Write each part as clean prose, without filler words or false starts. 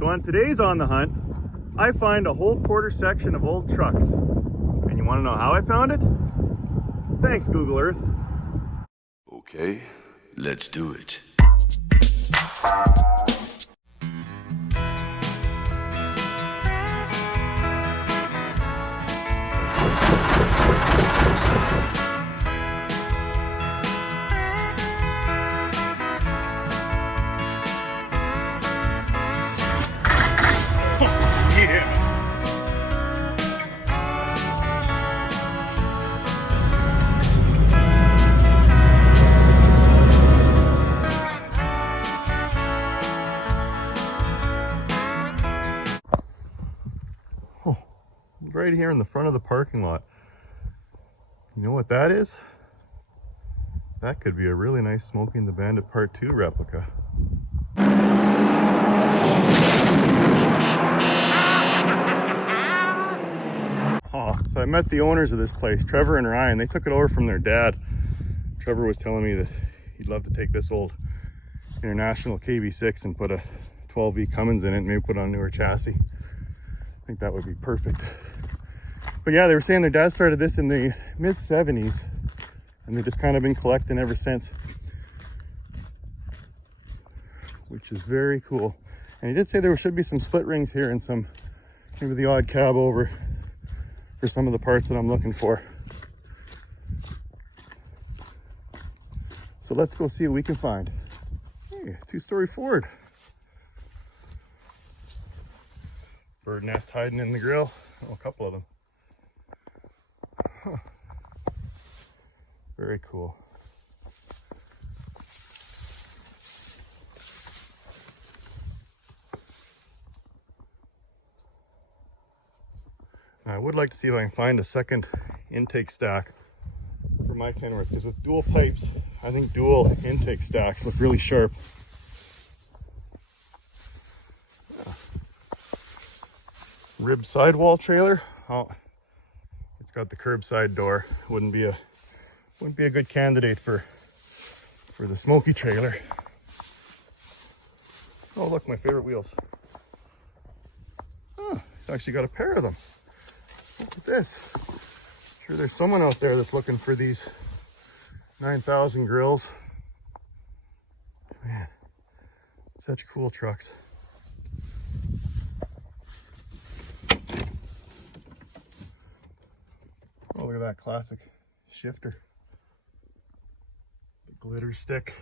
So on today's On the Hunt, I find a whole quarter section of old trucks. And you want to know how I found it? Thanks, Google Earth. Okay, let's do it. Right here in the front of the parking lot. You know what that is? That could be a really nice Smokey the Bandit Part 2 replica. Oh, so I met the owners of this place, Trevor and Ryan. They took it over from their dad. Trevor was telling me that he'd love to take this old International KB6 and put a 12V Cummins in it and maybe put on a newer chassis. I think that would be perfect. But yeah, they were saying their dad started this in the mid-70s and they've just kind of been collecting ever since, which is very cool. And he did say there should be some split rings here and some, maybe the odd cab over for some of the parts that I'm looking for. So let's go see what we can find. Hey, two-story Ford. Bird nest hiding in the grill. Oh, a couple of them. Huh. Very cool. Now, I would like to see if I can find a second intake stack for my Kenworth, because with dual pipes, I think dual intake stacks look really sharp. Yeah. Rib sidewall trailer. Oh, it's got the curbside door. Wouldn't be a good candidate for the Smokey trailer. Oh, look, my favorite wheels. Oh, it's actually got a pair of them. Look at this. I'm sure there's someone out there that's looking for these 9,000 grills. Man, such cool trucks. Oh, look at that classic shifter. The glitter stick.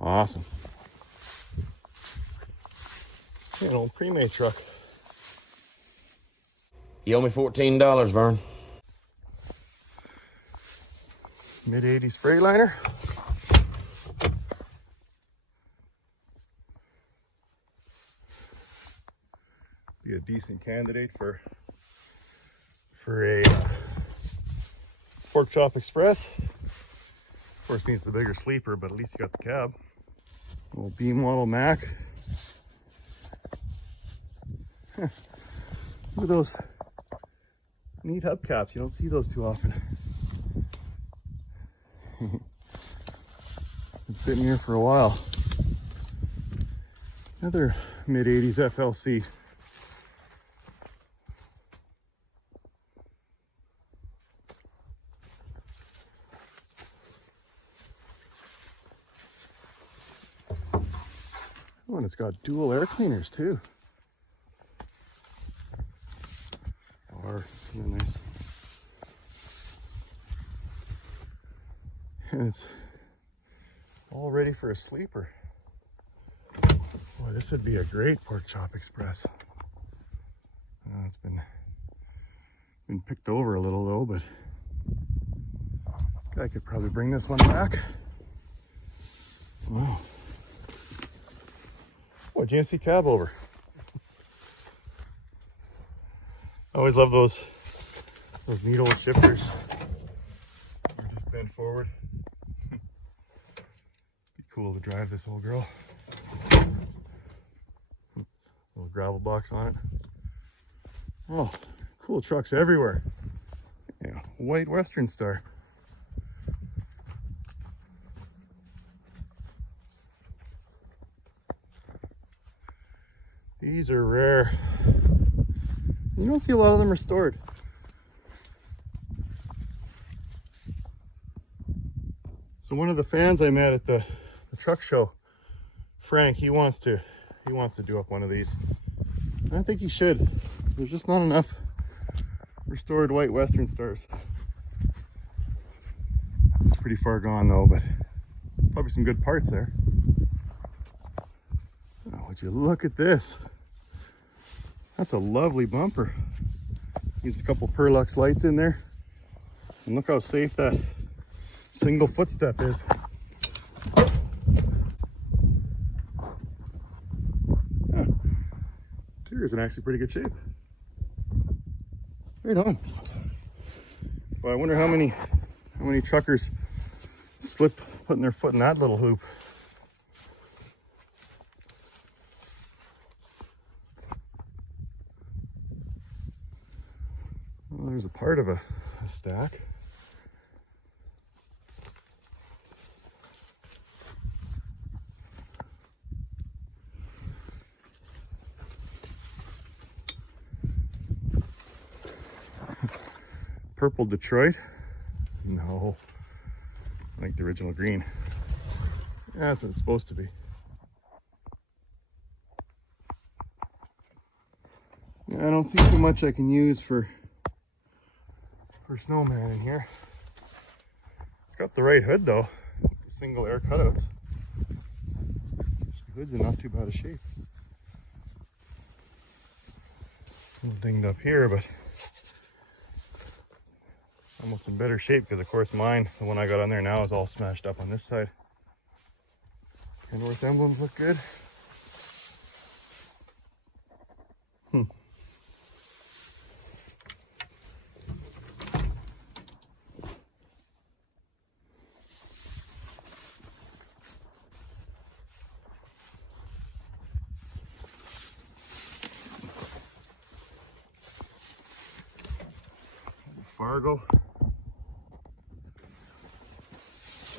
Awesome. An old pre-made truck. You owe me $14, Vern. Mid-80s Freightliner. Be a decent candidate for a Pork Chop Express. Of course, needs the bigger sleeper, but at least you got the cab. Little B model Mac. Look at those neat hubcaps. You don't see those too often. Been sitting here for a while. Another mid-80s FLC. Oh, and it's got dual air cleaners too. Or, nice. And it's all ready for a sleeper. Boy, this would be a great Pork Chop Express. It's been picked over a little though, but I could probably bring this one back. Wow. Oh, GMC cabover. I always love those neat old shifters. Just bend forward. Be cool to drive this old girl. Little gravel box on it. Oh, cool trucks everywhere. Yeah, white Western Star. These are rare. You don't see a lot of them restored. So one of the fans I met at the truck show, Frank, he wants to do up one of these. And I think he should. There's just not enough restored white Western Stars. It's pretty far gone though, but probably some good parts there. Oh, would you look at this? That's a lovely bumper. Used a couple Perlux lights in there. And look how safe that single footstep is. Yeah. Interior is in actually pretty good shape. Right on. Well, I wonder how many truckers slip putting their foot in that little hoop. Well, there's a part of a stack. Purple Detroit? No. I like the original green. Yeah, that's what it's supposed to be. Yeah, I don't see too much I can use for snowman in here. It's got the right hood though, with the single air cutouts. The hood's in not too bad a shape. A little dinged up here, but almost in better shape because of course mine, the one I got on there now, is all smashed up on this side. Kenworth emblems look good. Fargo.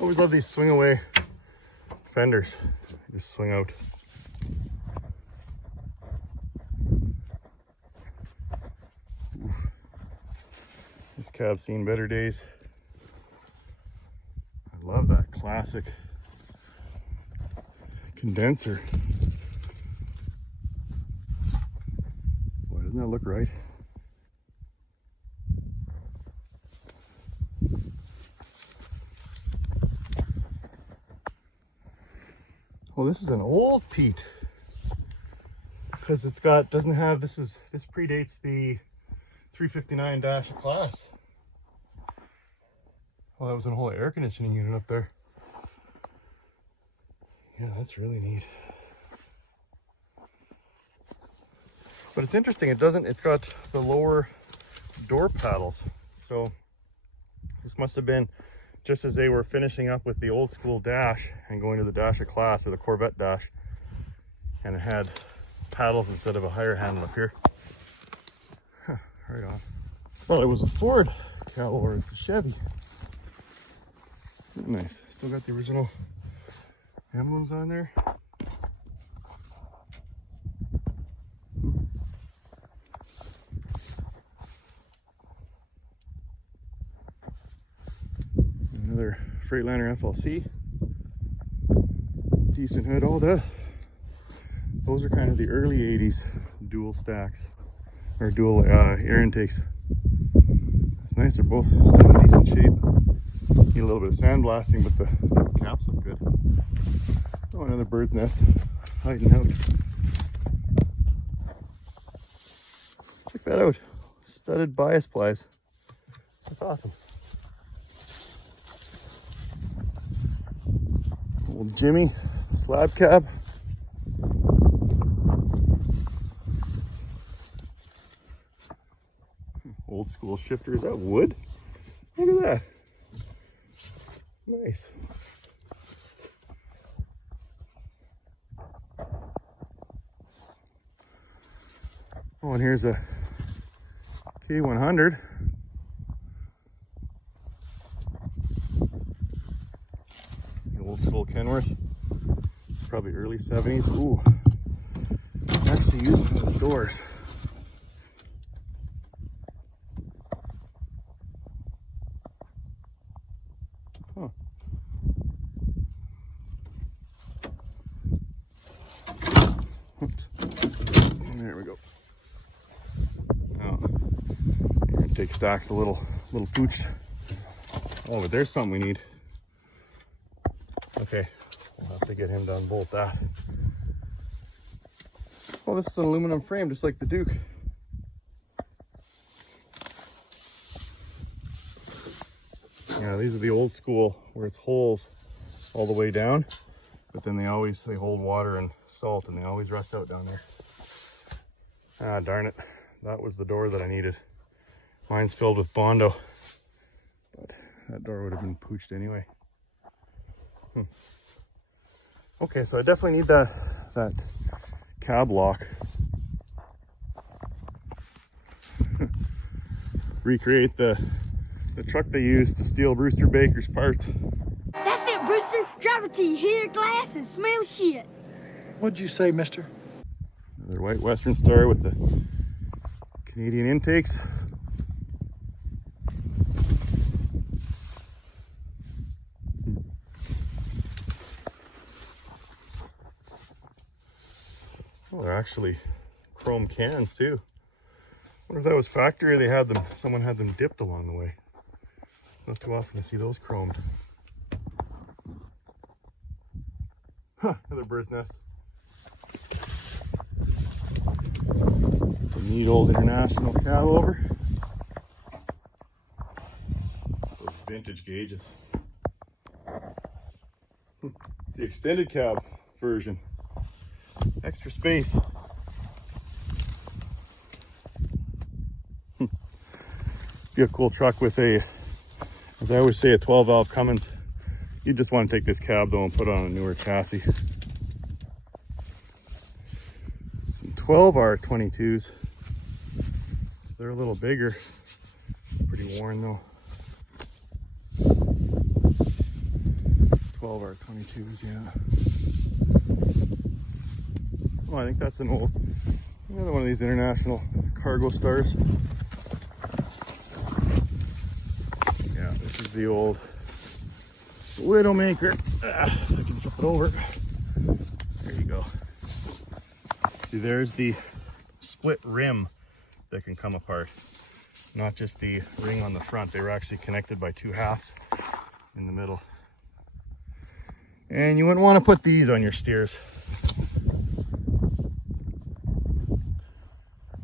Always love these swing away fenders. They just swing out. Oof. This cab's seen better days. I love that classic condenser. Boy, doesn't that look right? Well, this is an old Pete because it's got, doesn't have, this predates the 359 dash class. Well, that was a whole air conditioning unit up there. Yeah, that's really neat. But it's interesting, it's got the lower door paddles. So this must have been just as they were finishing up with the old school dash and going to the dash of class, or the Corvette dash, and it had paddles instead of a higher handle up here. Huh, right on. Thought it was a Ford cabover, it's a Chevy. Nice. Still got the original emblems on there. Another Freightliner FLC. Decent hood. Oh, those are kind of the early 80s dual stacks, or dual air intakes. It's nice, they're both still in decent shape. Need a little bit of sandblasting, but the caps look good. Oh, another bird's nest hiding out. Check that out. Studded bias plies. That's awesome. Old Gimme slab cab. Old school shifter. Is that wood? Look at that. Nice. Oh, and here's a K100. The old school Kenworth. Probably early 70s. Ooh. actually use one of the doors. Huh. Oops. There we go. Oh, you're gonna take stacks a little pooched. Oh, but there's something we need. Okay, we'll have to get him to unbolt that. Oh, this is an aluminum frame, just like the Duke. Yeah, these are the old school where it's holes all the way down, but then they hold water and salt, and they always rust out down there. Ah, darn it. That was the door that I needed. Mine's filled with Bondo, but that door would have been pooched anyway. Okay, so I definitely need that cab lock. Recreate the truck they used to steal Brewster Baker's parts. That's it, Brewster. Drive it till you hear glass and smell shit. What'd you say, mister? Another white Western Star with the Canadian intakes. Oh, they're actually chrome cans too. I wonder if that was factory or they had them, someone had them dipped along the way. Not too often to see those chromed. Huh, another bird's nest. Some neat old International cabover. Those vintage gauges. It's the extended cab version. Extra space. Be a cool truck with a, as I always say, a 12 valve Cummins. You just want to take this cab though and put it on a newer chassis. Some 12R22s. They're a little bigger. Pretty worn though. 12R22s, yeah. Oh, I think that's another one of these International cargo stars. Yeah, this is the old Widowmaker. I can flip it over. There you go. See, there's the split rim that can come apart. Not just the ring on the front. They were actually connected by two halves in the middle. And you wouldn't want to put these on your steers.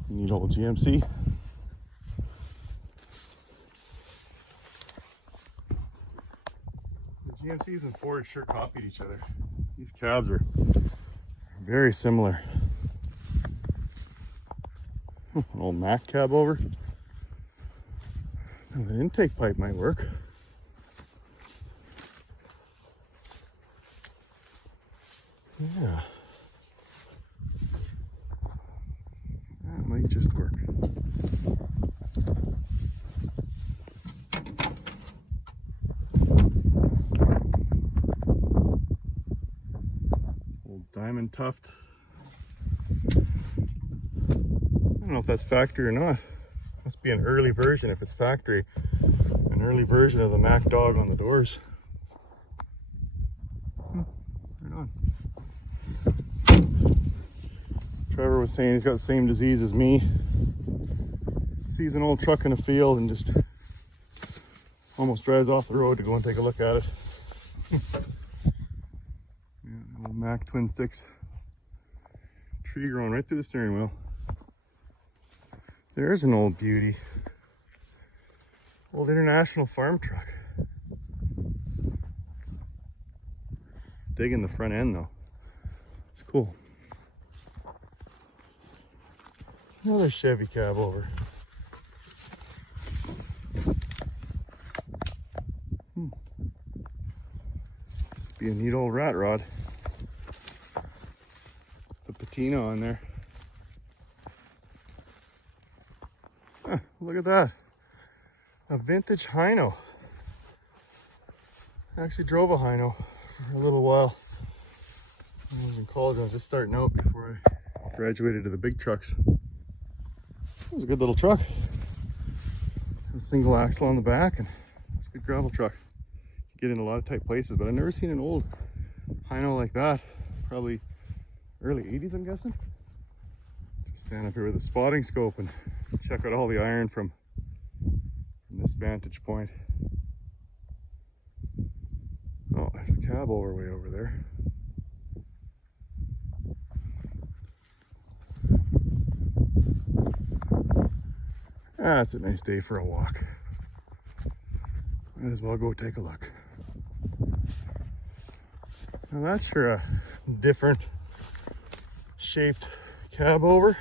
Neat old GMC. The GMCs and Fords sure copied each other. These cabs are very similar. An old Mack cab over. An intake pipe might work. Yeah. That might just work. Old diamond tuft. I don't know if that's factory or not. Must be an early version if it's factory. An early version of the Mack dog on the doors. Right on. Trevor was saying he's got the same disease as me. Sees an old truck in a field and just almost drives off the road to go and take a look at it. Yeah, old Mack twin sticks. Tree growing right through the steering wheel. There's an old beauty. Old International farm truck. Digging the front end though. It's cool. Another Chevy cab over. This be a neat old rat rod. The patina on there. Huh, look at that. A vintage Hino. I actually drove a Hino for a little while. When I was in college, I was just starting out before I graduated to the big trucks. It was a good little truck. A single axle on the back, and it's a good gravel truck. You get in a lot of tight places, but I've never seen an old Hino like that. Probably early 80s, I'm guessing. Just stand up here with a spotting scope and check out all the iron from this vantage point. Oh, there's a cab over way over there. Ah, it's a nice day for a walk. Might as well go take a look. Now that's sure a different shaped cab over.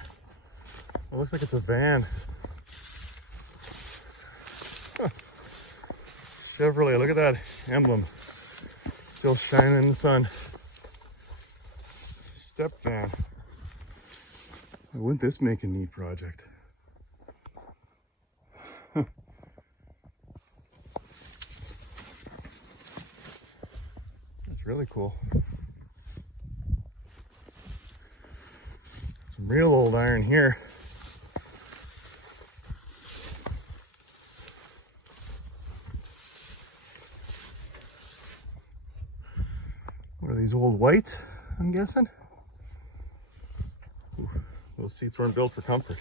It looks like it's a van. Huh. Chevrolet, look at that emblem. Still shining in the sun. Step van. Wouldn't this make a neat project? That's really cool. Some real old iron here. What are these old whites, I'm guessing? Ooh, those seats weren't built for comfort.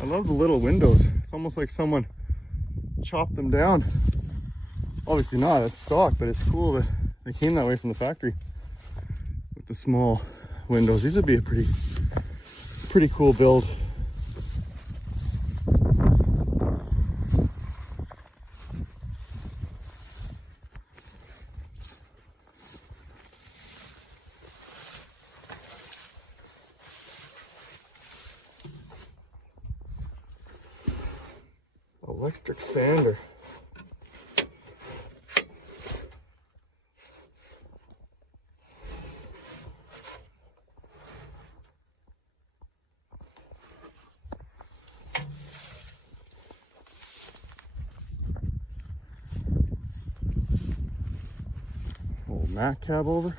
I love the little windows. It's almost like someone chopped them down. Obviously not, it's stock, but it's cool that they came that way from the factory with the small windows. These would be a pretty cool build. Electric sander. Old Mac cab over.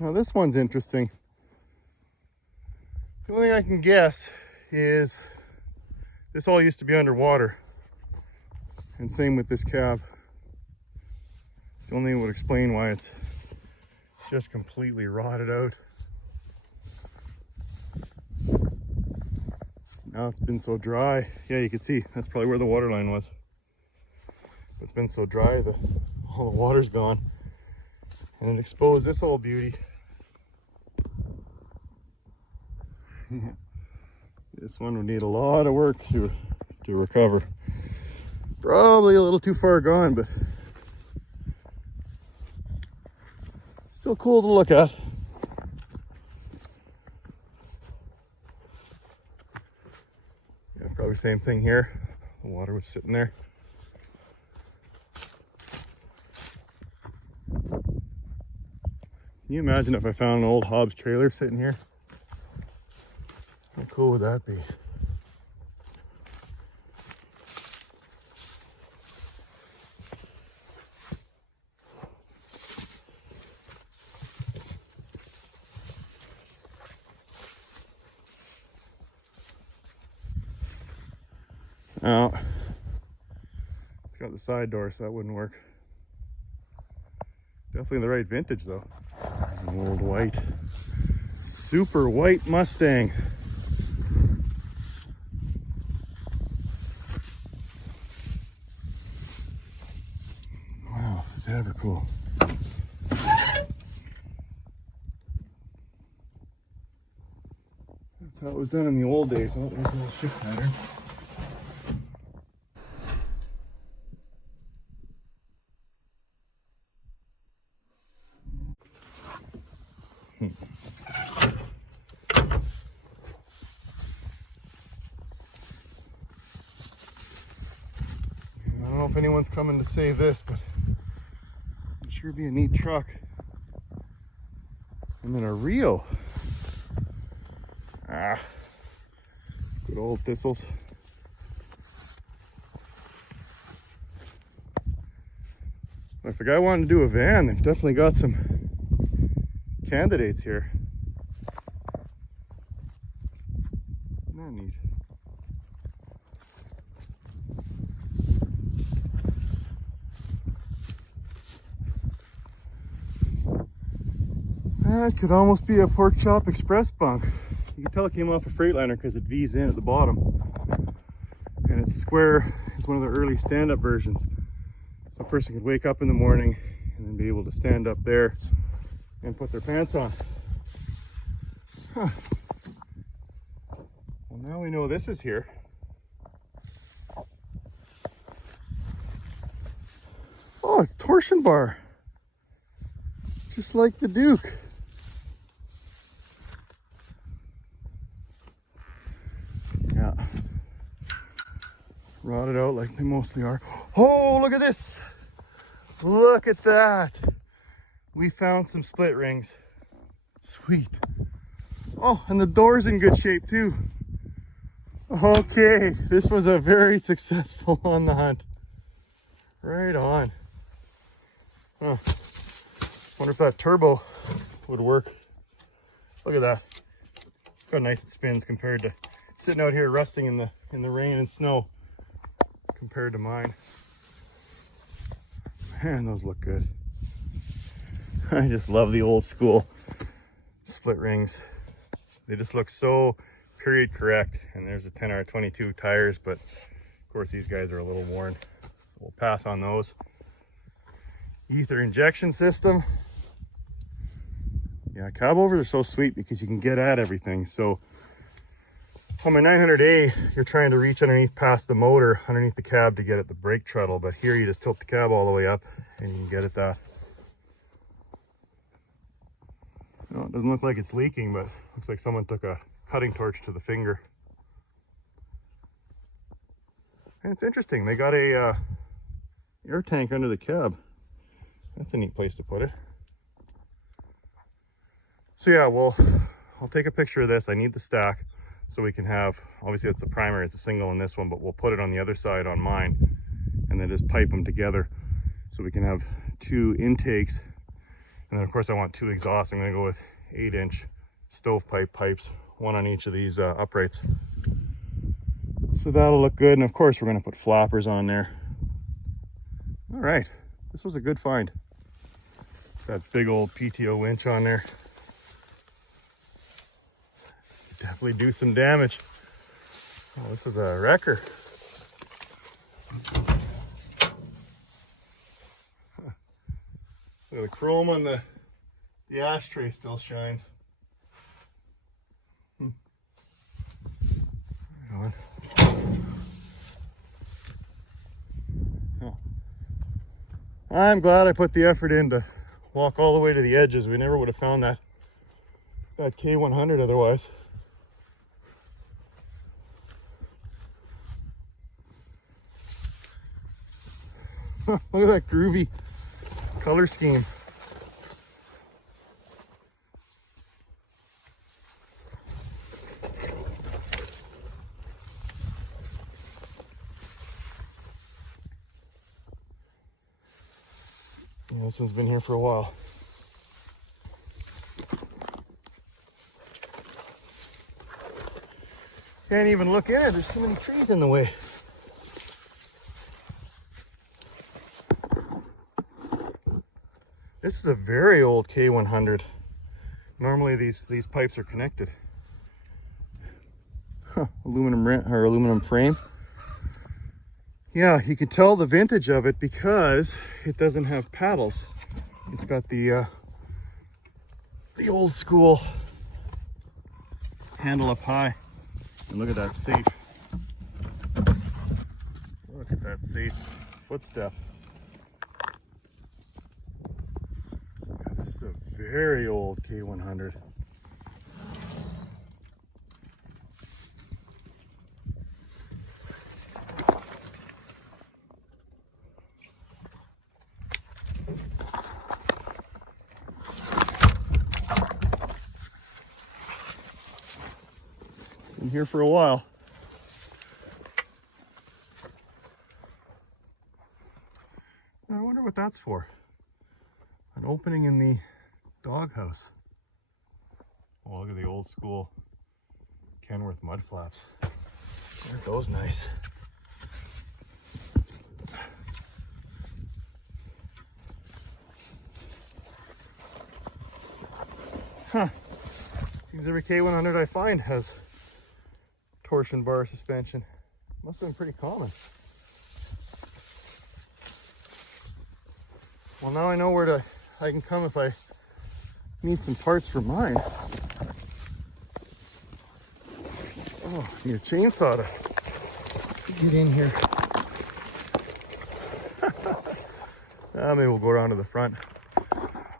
Now this one's interesting. The only thing I can guess is this all used to be underwater. And same with this cab. The only thing that would explain why it's just completely rotted out. Now it's been so dry. Yeah, you can see that's probably where the water line was. It's been so dry that all the water's gone. And it exposed this old beauty. This one would need a lot of work to recover. Probably a little too far gone, but still cool to look at. Yeah, probably same thing here. The water was sitting there. Can you imagine if I found an old Hobbs trailer sitting here? How cool would that be? Now, it's got the side door, so that wouldn't work. Definitely the right vintage though. An old white, super white Mustang. Wow, is that ever cool? That's how it was done in the old days. Oh, there's a little shift pattern. I don't know if anyone's coming to save this, but it'd sure be a neat truck. And then a Rio. Ah, good old thistles. If a guy wanted to do a van, they've definitely got some candidates here. Isn't that neat? That could almost be a pork chop express bunk. You can tell it came off a Freightliner because it V's in at the bottom. And it's square. It's one of the early stand-up versions. So a person could wake up in the morning and then be able to stand up there and put their pants on. Huh. Well, now we know this is here. Oh, it's torsion bar. Just like the Duke. Yeah. Rotted out like they mostly are. Oh, look at this. Look at that. We found some split rings. Sweet. Oh, and the door's in good shape too. Okay, this was a very successful on the hunt. Right on. Huh. Wonder if that turbo would work. Look at that. Look how nice it spins compared to sitting out here rusting in the rain and snow compared to mine. Man, those look good. I just love the old school split rings. They just look so period correct. And there's the 10R22 tires, but of course these guys are a little worn. So we'll pass on those. Ether injection system. Yeah, cabovers are so sweet because you can get at everything. So on my 900A, you're trying to reach underneath past the motor, underneath the cab to get at the brake treadle. But here you just tilt the cab all the way up and you can get at that. No, it doesn't look like it's leaking, but looks like someone took a cutting torch to the finger. And it's interesting, they got a air tank under the cab. That's a neat place to put it. So yeah, well, I'll take a picture of this. I need the stack so we can have, obviously it's the primary, it's a single in this one, but we'll put it on the other side on mine and then just pipe them together so we can have 2 intakes. And then of course I want 2 exhausts. I'm gonna go with 8-inch stovepipe pipes, 1 on each of these uprights. So that'll look good. And of course we're gonna put flappers on there. All right, this was a good find. That big old PTO winch on there. Definitely do some damage. Oh, this was a wrecker. Huh. Look at the chrome on the ashtray still shines. Oh. I'm glad I put the effort in to walk all the way to the edges. We never would have found that K100 otherwise. Look at that groovy color scheme. Yeah, this one's been here for a while. Can't even look in it, there's too many trees in the way. This is a very old K100. Normally these pipes are connected. Huh, aluminum frame. Yeah, you can tell the vintage of it because it doesn't have paddles. It's got the old school handle up high. And look at that safe. Look at that safe footstep. This is a very old K100. Been here for a while. I wonder what that's for. An opening in the doghouse. Oh, look at the old school Kenworth mud flaps. Aren't those nice? Huh. Seems every K100 I find has torsion bar suspension. Must have been pretty common. Well, now I know where I can come if I need some parts for mine. Oh, I need a chainsaw to get in here. Maybe we'll go around to the front.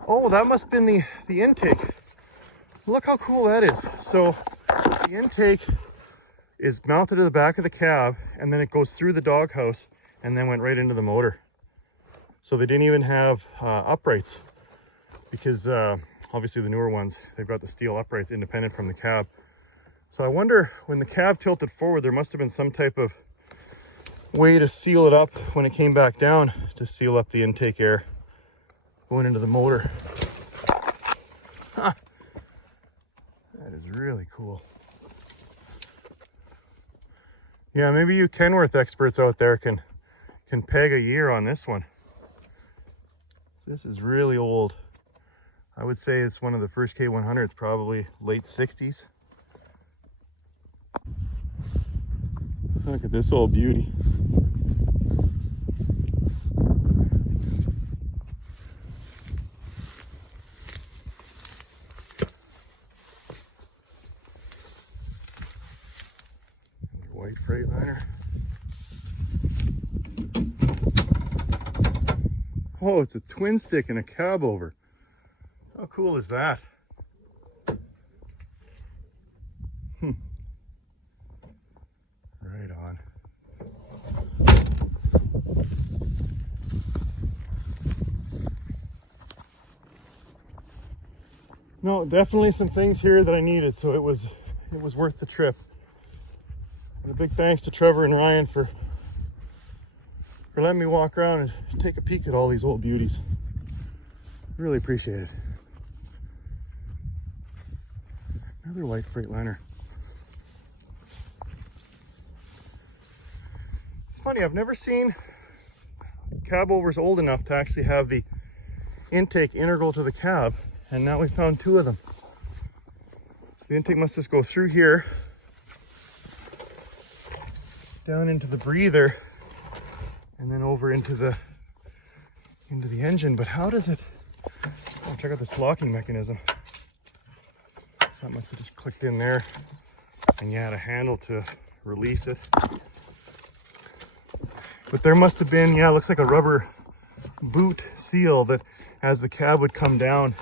Oh, that must have been the intake. Look how cool that is. So the intake is mounted to the back of the cab, and then it goes through the doghouse and then went right into the motor. So they didn't even have uprights, because obviously the newer ones, they've got the steel uprights independent from the cab. So I wonder, when the cab tilted forward, there must have been some type of way to seal it up when it came back down, to seal up the intake air going into the motor. Huh. That is really cool. Yeah, maybe you Kenworth experts out there can peg a year on this one. This is really old. I would say it's one of the first K100s, probably late 60s. Look at this old beauty. White Freightliner. Oh, it's a twin stick and a cabover. How cool is that? Right on. No, definitely some things here that I needed, so it was worth the trip. And a big thanks to Trevor and Ryan for letting me walk around and take a peek at all these old beauties. Really appreciate it. Another white Freightliner. It's funny, I've never seen cabovers old enough to actually have the intake integral to the cab, and now we found two of them. So the intake must just go through here, down into the breather, and then over into the engine. But how does it, oh, check out this locking mechanism. So that must have just clicked in there, and you had a handle to release it. But there must have been, yeah, it looks like a rubber boot seal that as the cab would come down,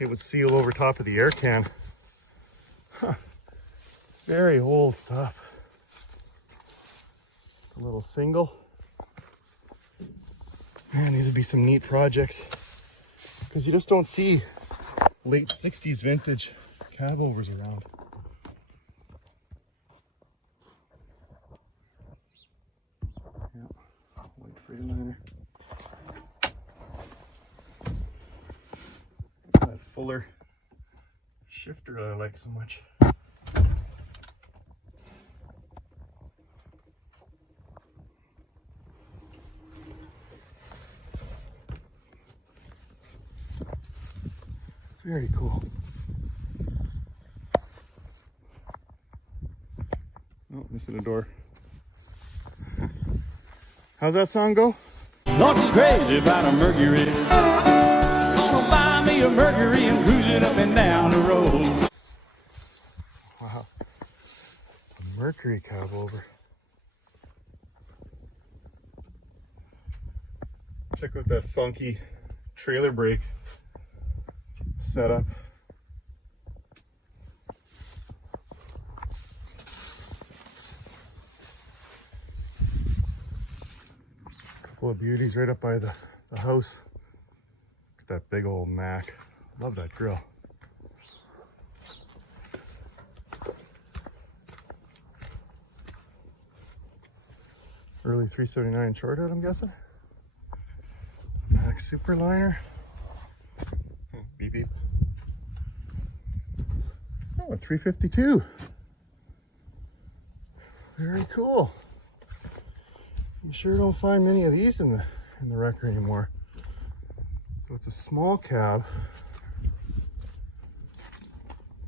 it would seal over top of the air can. Huh. Very old stuff. A little single. Man, these would be some neat projects, because you just don't see late 60s vintage cabovers around. Yeah, white Freightliner. That Fuller shifter that I like so much. Very cool. Oh, missing a door. How's that song go? Norton's crazy about a Mercury. Gonna buy me a Mercury and cruise it up and down the road. Wow. A Mercury cabover. Check out that funky trailer brake setup. Couple of beauties right up by the house. Look at that big old Mac. Love that grill. Early 379 shorthead, I'm guessing. Max Superliner. Beep beep. Oh, a 352. Very cool. You sure don't find many of these in the wrecker anymore. So it's a small cab,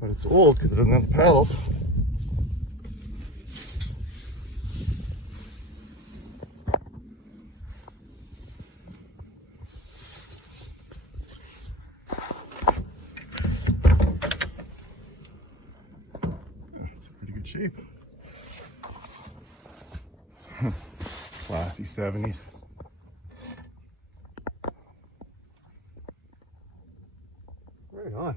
but it's old because it doesn't have the pedals. It's in pretty good shape. Classy 70s. Right on.